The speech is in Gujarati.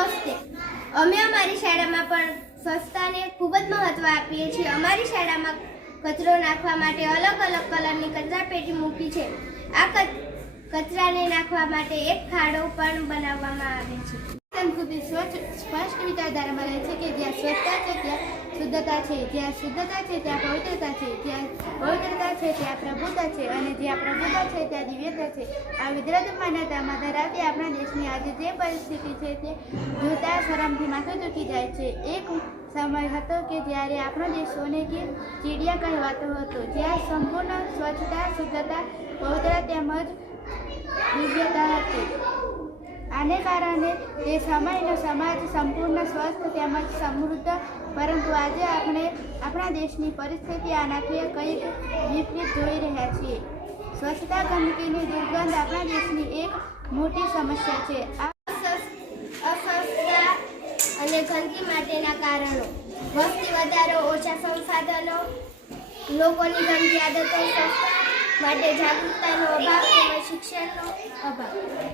નમસ્તે. અમે અમારી શાળામાં પણ સ્વચ્છતાને ખૂબ જ મહત્વ આપીએ છીએ. અમારી શાળામાં કચરો નાખવા માટે અલગ અલગ કલરની કચરાપેટી મૂકી છે. આ કચરાને નાખવા માટે એક ખાડો પણ બનાવવામાં આવે છે. સંસ્કૃતિ સ્પષ્ટ વિચારધારામાં રહે છે કે જ્યાં સ્વચ્છતા છે ત્યાં શુદ્ધતા છે, જ્યાં શુદ્ધતા છે ત્યાં પવિત્રતા છે, જ્યાં પવિત્રતા છે ત્યાં પ્રભુતા છે અને જ્યાં પ્રભુતા છે ત્યાં દિવ્યતા છે. આ વિદ્યાર્થી માન્યતામાં ધરાવતી આપણા દેશની આજે જે પરિસ્થિતિ છે તે જોતા શરમથી માથું ઝૂકી જાય છે. એક સમય હતો કે જ્યારે આપણો દેશ સોને કી ચીડિયા કહેવાતો હતો, જ્યાં સંપૂર્ણ સ્વચ્છતા, શુદ્ધતા, પવિત્રતા તેમજ દિવ્યતા હતી. આને કારણે તે સમયનો સમાજ સંપૂર્ણ સ્વસ્થ તેમજ સમૃદ્ધ, પરંતુ આજે આપણે આપણા દેશની પરિસ્થિતિ આનાથી કંઈક વિપરીત જોઈ રહ્યા છીએ. સ્વચ્છતા, ગંદકીની દુર્ગંધ આપણા દેશની એક મોટી સમસ્યા છે. અસ્વચ્છતા અને ગંદકી માટેના કારણો: વસ્તી વધારો, ઓછા સંસાધનો, લોકોની ગંદી આદતો, સ્વચ્છતા માટે જાગૃતતાનો અભાવ તેમજ શિક્ષણનો અભાવ.